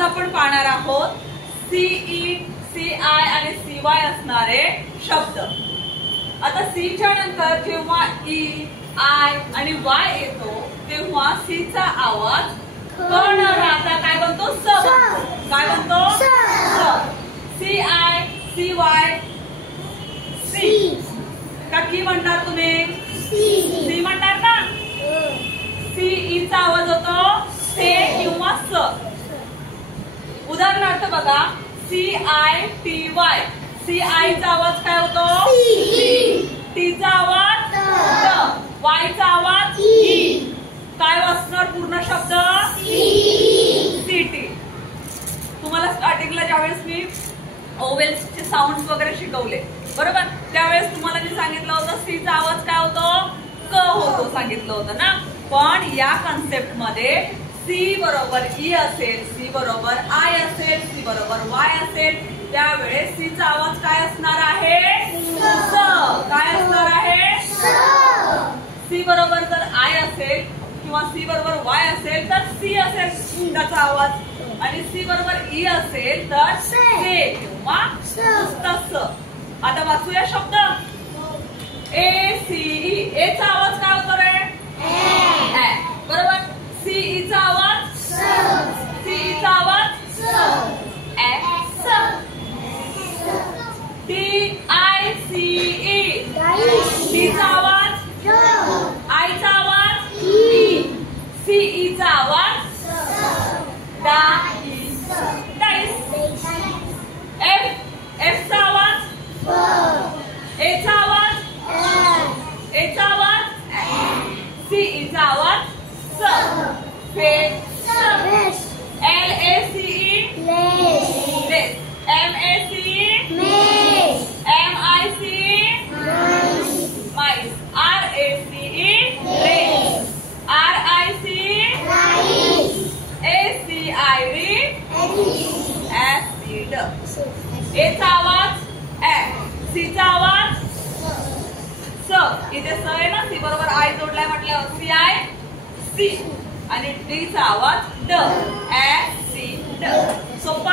आज आपण पाहणार आहोत सीई, सीआय आणि सीवाय असणारे शब्द। आता सीच्या नंतर जेव्हा ई, आय आणि वाय येतो तेव्हा सीचा आवाज क न राहता काय बनतो, स बनतो। काय बनतो, स। सीआय, सीवाय, सी का की म्हणणार तुम्ही, सी म्हणणार ना। सीईचा आवाज होतो से किंवा स। उदाहरणार्थ बघा, CITY, CIचा आवाज काय होतो, टीचा आवाज ट, वायचा आवाज ई। काय वाचणार पूर्ण शब्द, सिटी। तुम्हाला स्टार्टिंगला ज्यावेळेस मी ओवेल्सचे साऊंड वगैरे शिकवले बरोबर, त्यावेळेस तुम्हाला मी सांगितलं होतं सीचा आवाज काय होतो, क होतो सांगितलं होतं ना। पण या कन्सेप्ट मध्ये सी बरोबर ई असेल, सी बरोबर आय असेल, सी बरोबर वाय असेल, त्यावेळेस सीचा आवाज काय असणार आहे, स। काय असणार आहे, सी बरोबर जर आय असेल किंवा सी बरोबर वाय असेल तर सी असेल त्याचा आवाज, आणि सी बरोबर ई असेल तर से किंवा नुसता स। आता वाचूया शब्द। ए सी ई, ए चा आवाज काय होतो रे, ए बरोबर। सीईचा आवाज, सीईचा आवाज ए स। DICE, टीचा आवाज, आयचा आवाज ई, सीईचा आवाज डाईस, डाईस। एफचा आवाज, एचा आवाज, एचा आवाज, सीईचा आवाज स, face. LACE, lace. MACE, MICE, mice. RACE, race. RICE, ACID, acid. एचा आवाज ए, सीचा आवाज स। इथे स आहे ना, सी बरोबर आय जोडलाय म्हटल्यावर सी आय सी, आणि डी चा आवाज ड, ऍसिड। सोपा।